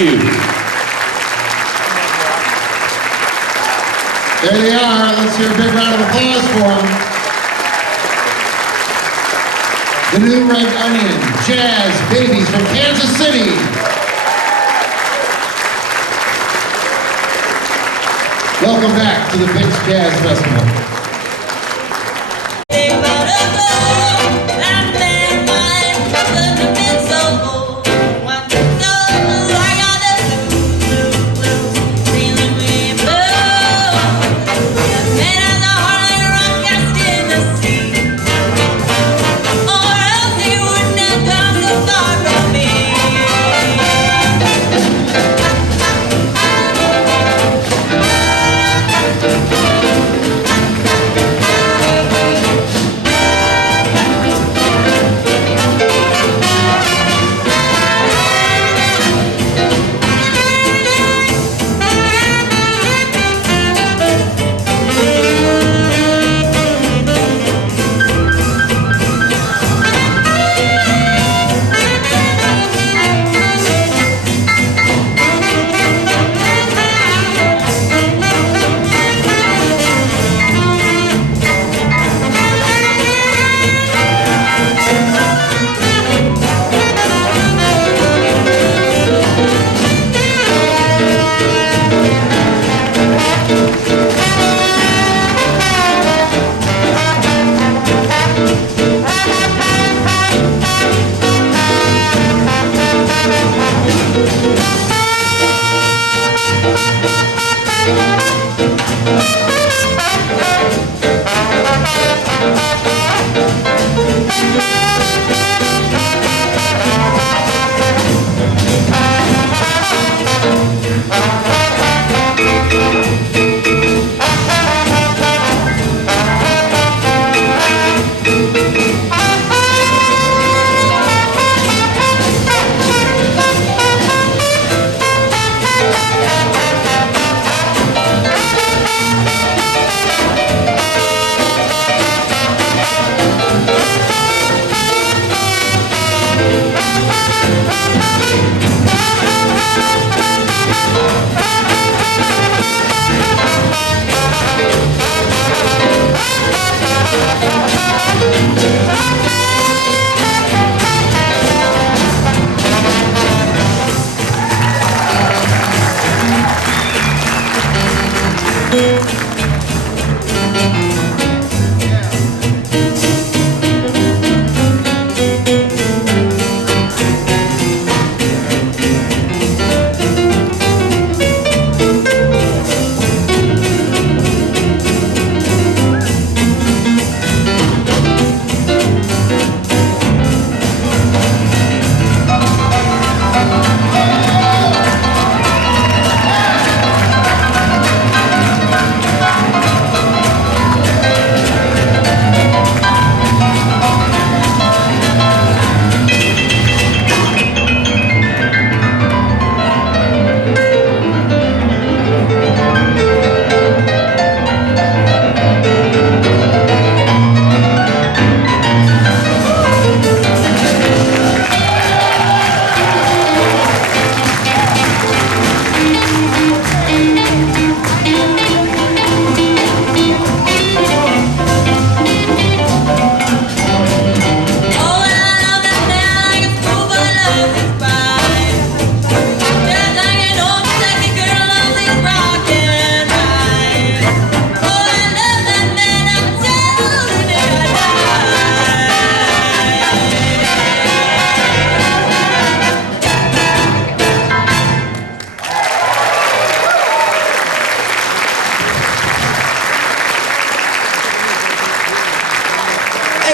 you. There they are. Let's hear a big round of applause for them. The New Red Onion Jazz Babies from Kansas City. Welcome back to the Bix Jazz Festival.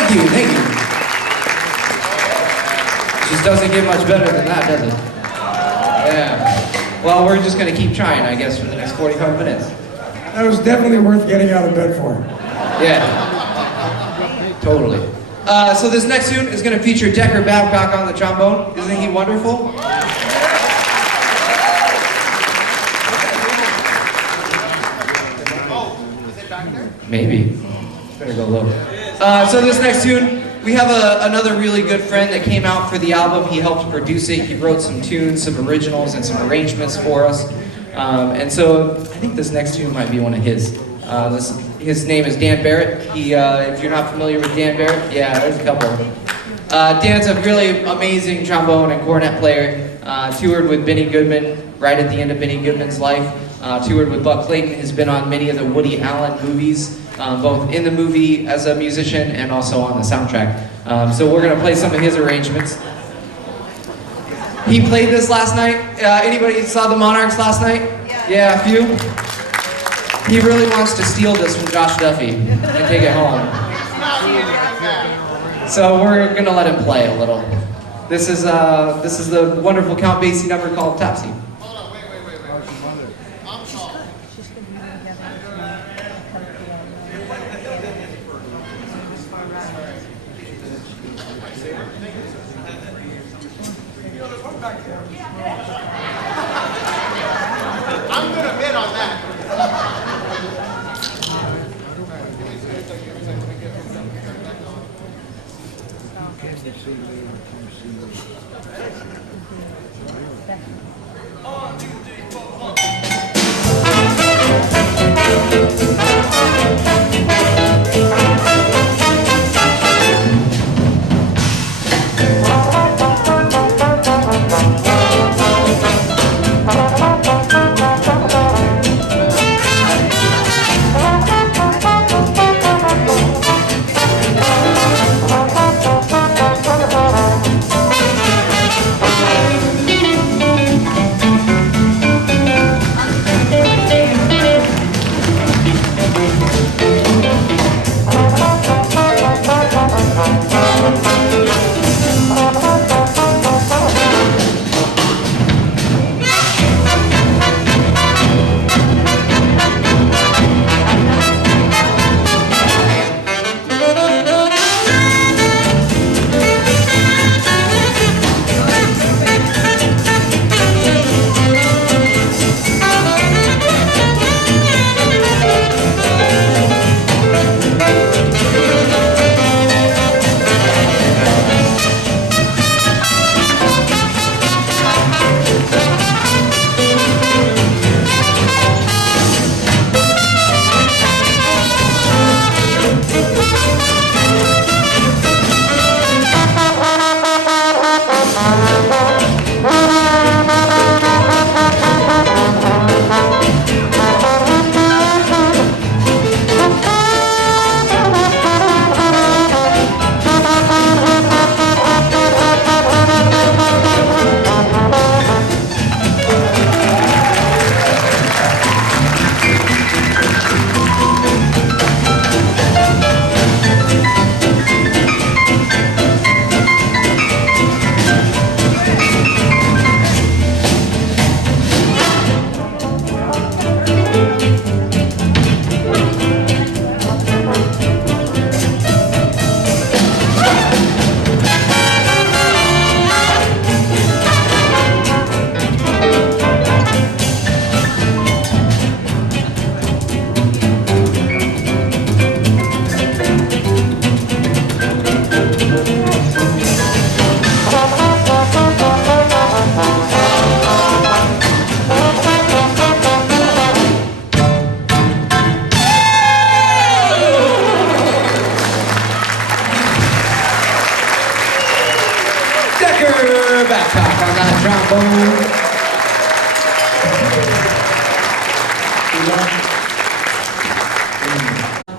Thank you. Just doesn't get much better than that, does it? Yeah. Well, we're just going to keep trying, I guess, for the next 45 minutes. That was definitely worth getting out of bed for. Yeah. Totally. So this next tune is going to feature Decker Babcock on the trombone. Isn't he wonderful? Maybe. Better go low. So this next tune We have another really good friend that came out for the album. He helped produce it. He wrote some tunes, some originals, and some arrangements for us. And so I think this next tune might be one of his. His name is Dan Barrett. If you're not familiar with Dan Barrett, yeah, there's a couple. Dan's a really amazing trombone and cornet player. Toured with Benny Goodman right at the end of Benny Goodman's life. Toured with Buck Clayton. Has been on many of the Woody Allen movies, both in the movie as a musician and also on the soundtrack. So we're gonna play some of his arrangements. He played this last night. Anybody saw the Monarchs last night? Yeah, a few? He really wants to steal this from Josh Duffy and take it home. So we're gonna let him play a little. This is the wonderful Count Basie number called Topsy. Hold on, wait. I'm sorry. I'm gonna bid on that. Backpack on that trombone.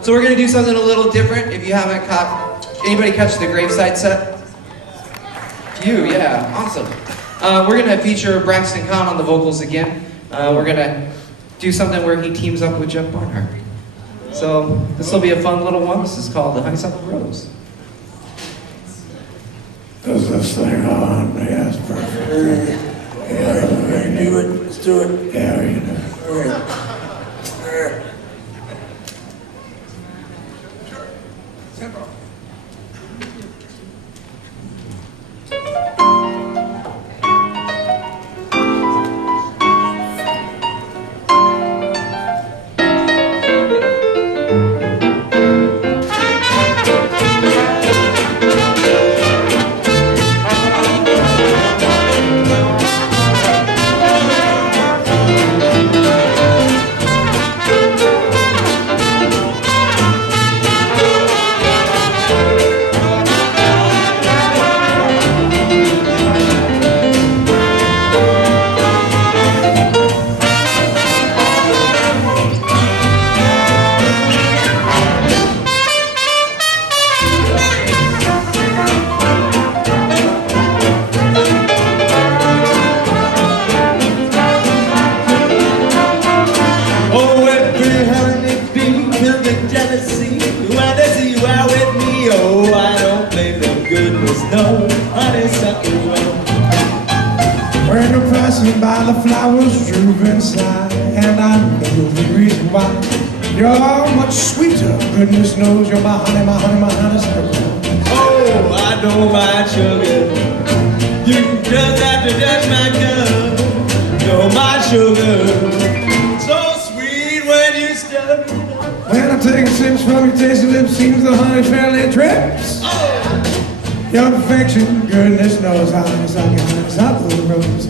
So we're gonna do something a little different. If you haven't caught, anybody catch the Graveside set? You, yeah, awesome. We're gonna feature Braxton Kahn on the vocals again. We're gonna do something where he teams up with Jeff Barnhart. So this will be a fun little one. This is called The Honeysuckle Rose. Does this thing on? Yes, perfect. Yeah, do it. Let's do it. Yeah, you know. All right. much sweeter. Goodness knows you're my honey, my honey, my honey sugar. Oh, I don't mind sugar. You just have to touch my cup. You're my sugar. So sweet when you stir it up. When I'm taking sips from your tasty lips, seems the honey fairly drips. Your perfection, goodness knows how it's like a honey top of the rose.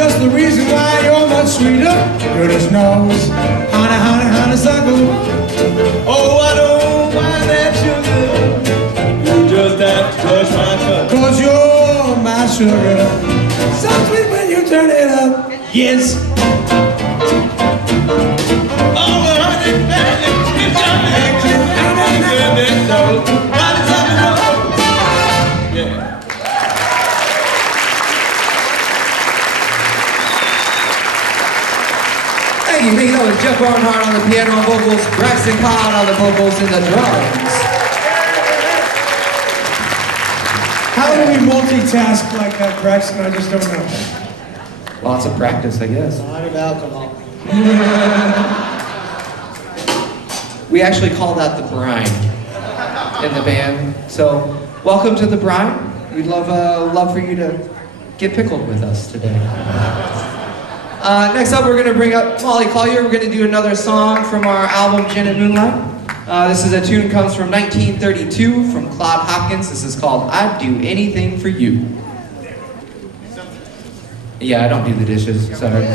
The reason why you're much sweeter, goodness knows, honey, honey, honeysuckle. Oh, I don't mind that sugar. You just have to touch my cup. 'Cause you're my sugar. So sweet when you turn it up, yes. Oh, honey, baby, it's your action. Goodness knows, honeysuckle. Yeah. Thank you. That was Jeff Barnhart on the piano and vocals, Braxton Cobb on the vocals and the drums. How do we multitask like that, Braxton? I just don't know. Lots of practice, I guess. A lot of alcohol. We actually call that the brine in the band. So, welcome to the brine. We'd love for you to get pickled with us today. Next up, we're going to bring up Molly Collier. We're going to do another song from our album Gin and Moonlight. This is a tune comes from 1932 from Claude Hopkins. This is called I'd Do Anything for You. Yeah, I don't do the dishes. Sorry.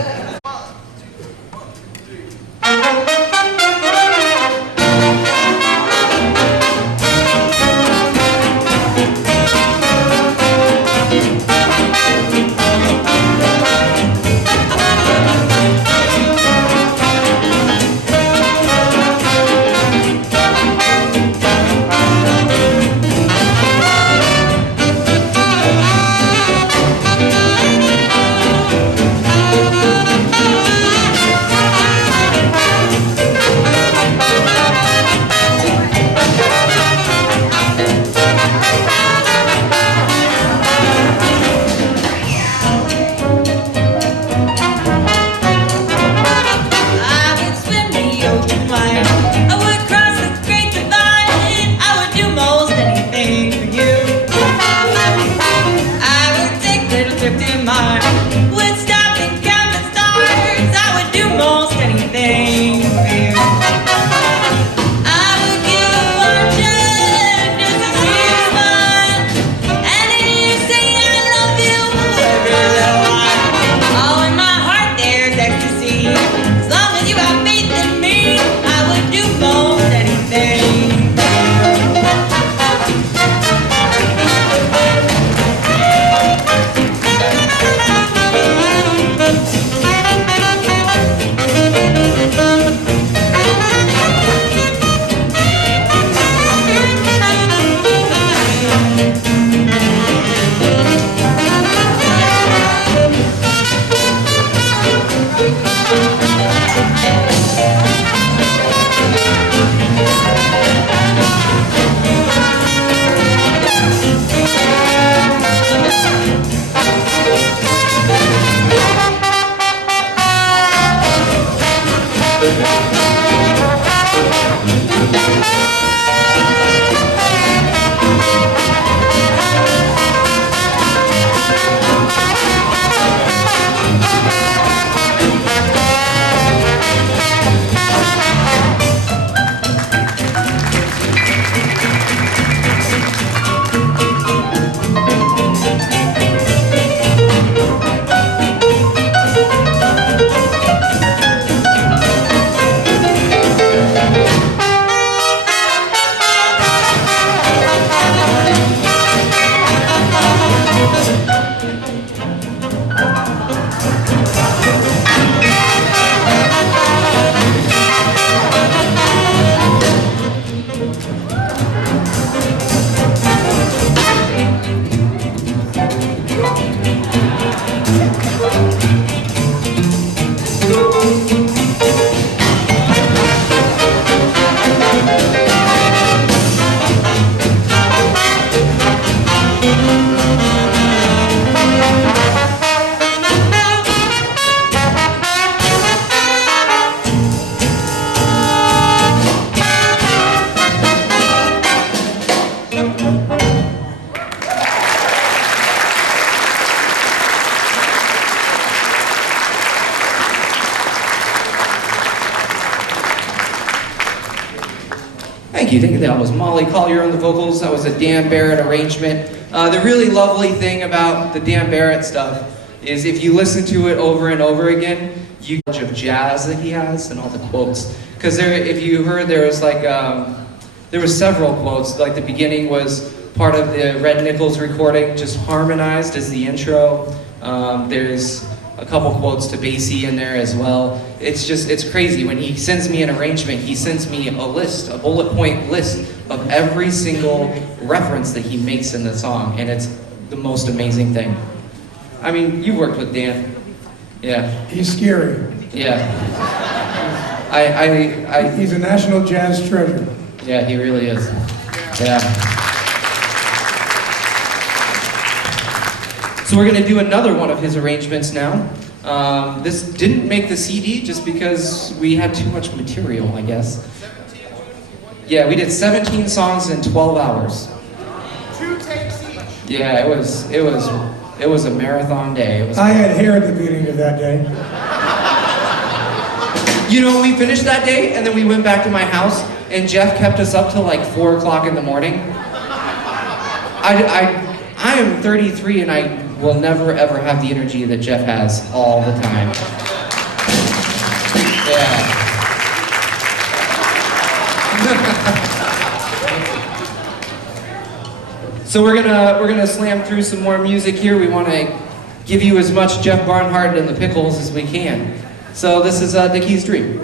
Thank you. That was Molly Collier on the vocals. That was a Dan Barrett arrangement. The really lovely thing about the Dan Barrett stuff is if you listen to it over and over again, you get of jazz that he has and all the quotes. Because if you heard, there was like there were several quotes. Like the beginning was part of the Red Nichols recording, just harmonized as the intro. There's a couple quotes to Basie in there as well. It's crazy. When he sends me an arrangement, he sends me a list, a bullet point list of every single reference that he makes in the song, and it's the most amazing thing. I mean, you worked with Dan. Yeah. He's scary. Yeah. He's a national jazz treasure. Yeah, he really is. Yeah. So we're going to do another one of his arrangements now. This didn't make the CD just because we had too much material, I guess. Yeah, we did 17 songs in 12 hours. 2 takes each. Yeah, it was a marathon day. I had hair at the beginning of that day. You know, we finished that day and then we went back to my house and Jeff kept us up till like 4 o'clock in the morning. I am 33 and I will never ever have the energy that Jeff has all the time. Yeah. So we're gonna slam through some more music here. We want to give you as much Jeff Barnhart and the Pickles as we can. So this is Dickie's Dream.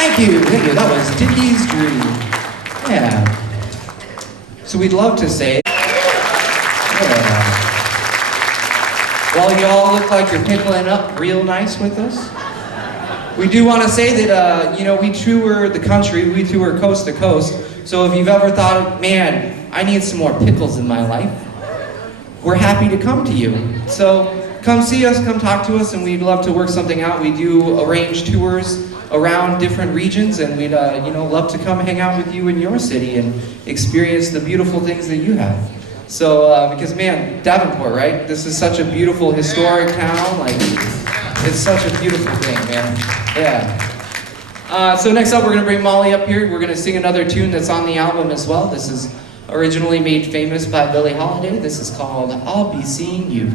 Thank you. That was Dickie's Dream. Yeah. So we'd love to say, yeah. Well, you all look like you're pickling up real nice with us. We do want to say that, we tour the country, we tour coast to coast. So if you've ever thought, man, I need some more pickles in my life, we're happy to come to you. So come see us, come talk to us, and we'd love to work something out. We do arrange tours around different regions, and we'd love to come hang out with you in your city and experience the beautiful things that you have. So because man, Davenport, right? This is such a beautiful historic town. Like, it's such a beautiful thing, man. Yeah. So next up, we're gonna bring Molly up here. We're gonna sing another tune that's on the album as well. This is originally made famous by Billie Holiday. This is called "I'll Be Seeing You."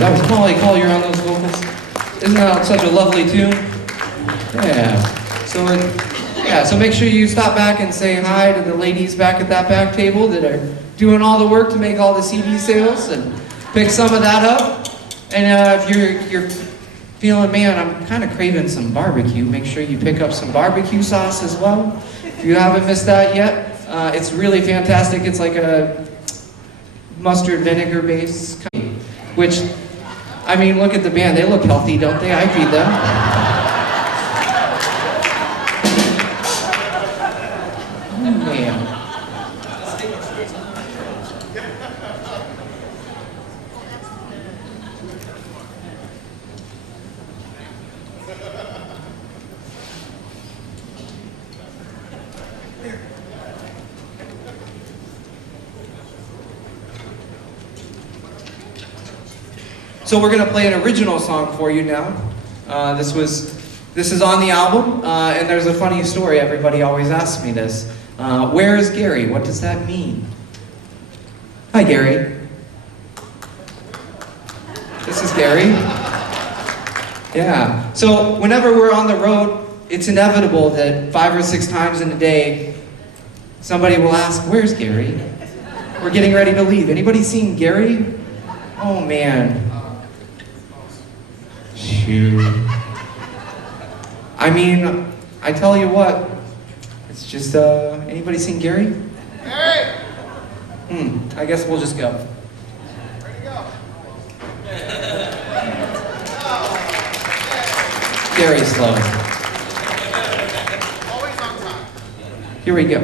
That was Molly Collier on those vocals. Isn't that such a lovely tune? Yeah. So make sure you stop back and say hi to the ladies back at that back table that are doing all the work to make all the CD sales, and pick some of that up. And if you're feeling, man, I'm kind of craving some barbecue, make sure you pick up some barbecue sauce as well. If you haven't missed that yet, it's really fantastic. It's like a mustard vinegar base, which, I mean, look at the band. They look healthy, don't they? I feed them. Oh, man. So we're gonna play an original song for you now. This is on the album, and there's a funny story. Everybody always asks me this. Where is Gary? What does that mean? Hi, Gary. This is Gary. Yeah. So whenever we're on the road, it's inevitable that 5 or 6 times in a day, somebody will ask, "Where's Gary? We're getting ready to leave. Anybody seen Gary? Oh man. Shoot. I mean, I tell you what, it's just, anybody seen Gary? Hey! I guess we'll just go. Ready to go. Very slow. Always on time. Here we go.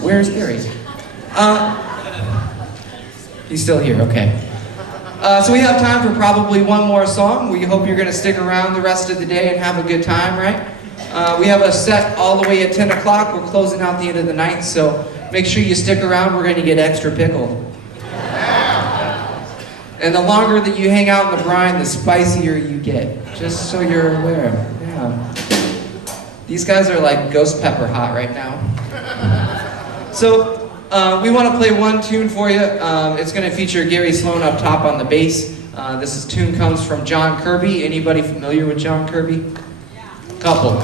Where's Gary? He's still here, okay. So we have time for probably one more song. We hope you're going to stick around the rest of the day and have a good time, right? We have a set all the way at 10 o'clock. We're closing out the end of the night, so make sure you stick around. We're going to get extra pickled. And the longer that you hang out in the brine, the spicier you get. Just so you're aware. Yeah. These guys are like ghost pepper hot right now. So we want to play one tune for you. It's going to feature Gary Sloan up top on the bass. This tune comes from John Kirby. Anybody familiar with John Kirby? Couple.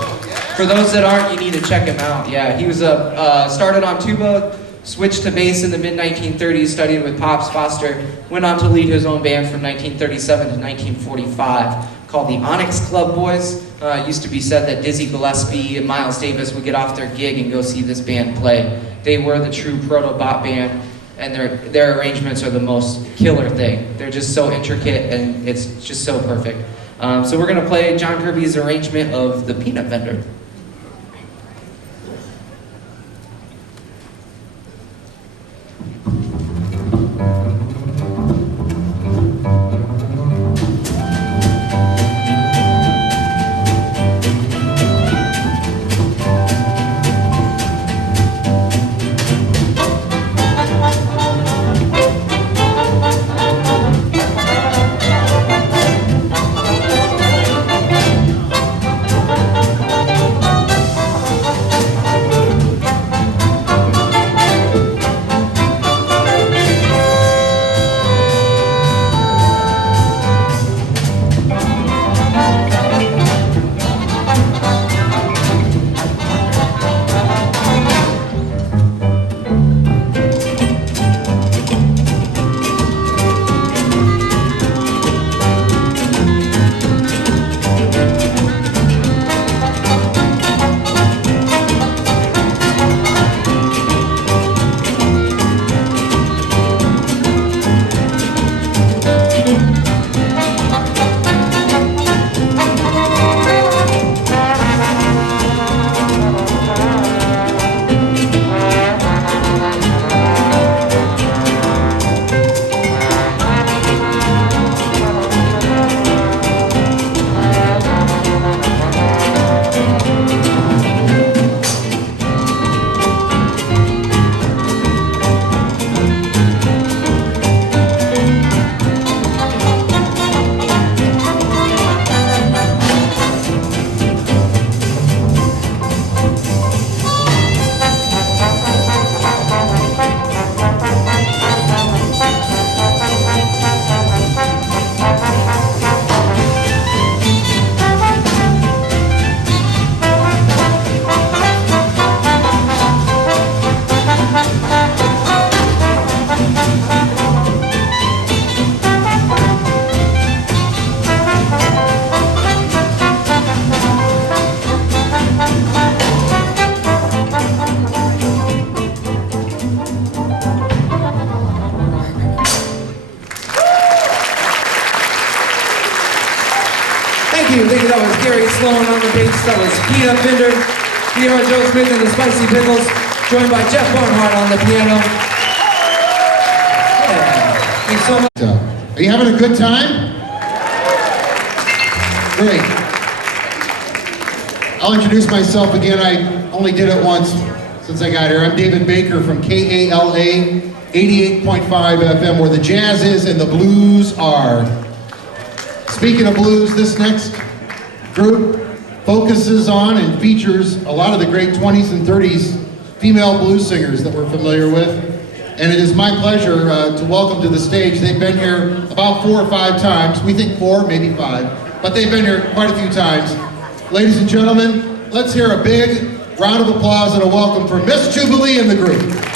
For those that aren't, you need to check him out. Yeah, he was started on tuba, switched to bass in the mid-1930s, studied with Pops Foster, went on to lead his own band from 1937 to 1945 called the Onyx Club Boys. It used to be said that Dizzy Gillespie and Miles Davis would get off their gig and go see this band play. They were the true proto-bop band, and their arrangements are the most killer thing. They're just so intricate, and it's just so perfect. So we're going to play John Kirby's arrangement of The Peanut Vendor. JUBILEE, that was Gary Sloan on the bass, that was Peanut Binder, DR Joe Smith and the Spicy Pickles, joined by Jeff Barnhart on the piano. Yeah, thanks so much. Are you having a good time? Great. I'll introduce myself again. I only did it once since I got here. I'm David Baker from KALA 88.5 FM, where the jazz is and the blues are. Speaking of blues, this next group focuses on and features a lot of the great 20s and 30s female blues singers that we're familiar with. And it is my pleasure to welcome to the stage. They've been here about 4 or 5 times. We think 4, maybe 5, but they've been here quite a few times. Ladies and gentlemen, let's hear a big round of applause and a welcome for Miss JUBILEE and the group.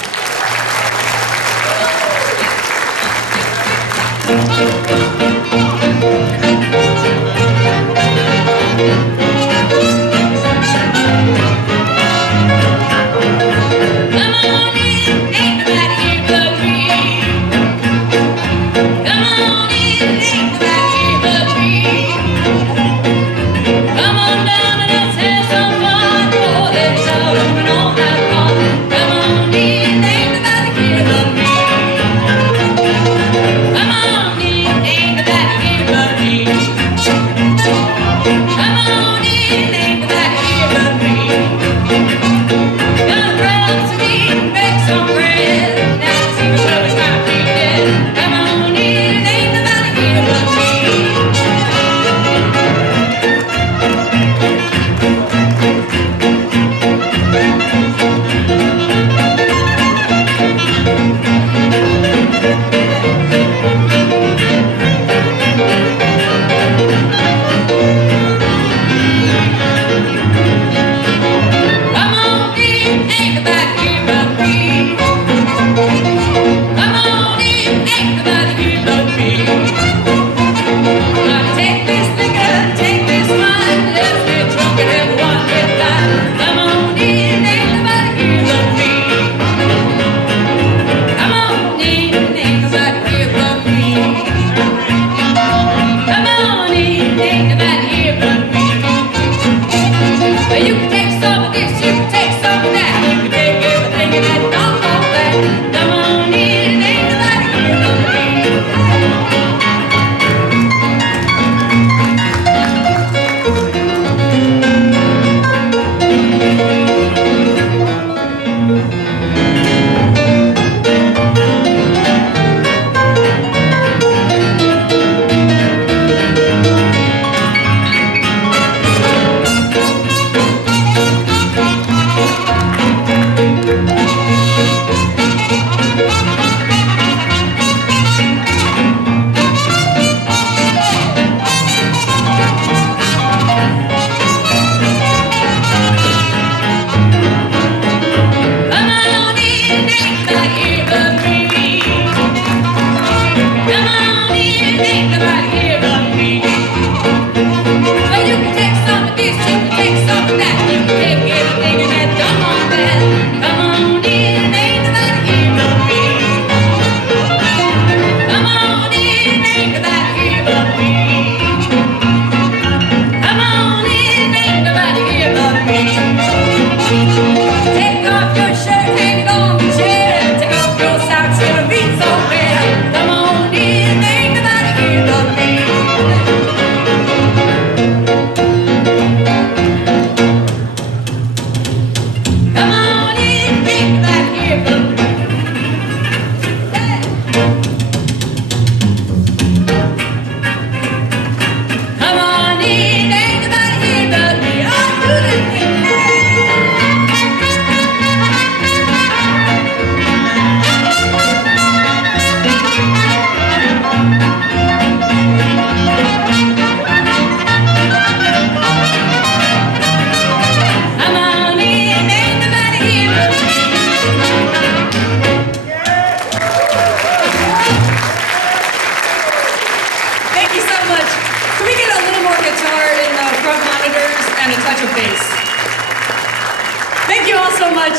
Thank you all so much.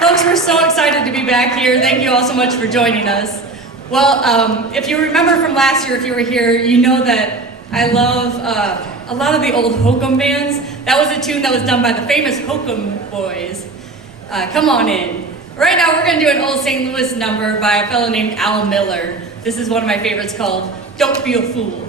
Folks, we're so excited to be back here. Thank you all so much for joining us. Well, if you remember from last year, if you were here, you know that I love a lot of the old hokum bands. That was a tune that was done by the famous Hokum Boys. Come on in. Right now we're gonna do an old St. Louis number by a fellow named Al Miller. This is one of my favorites called Don't Be a Fool.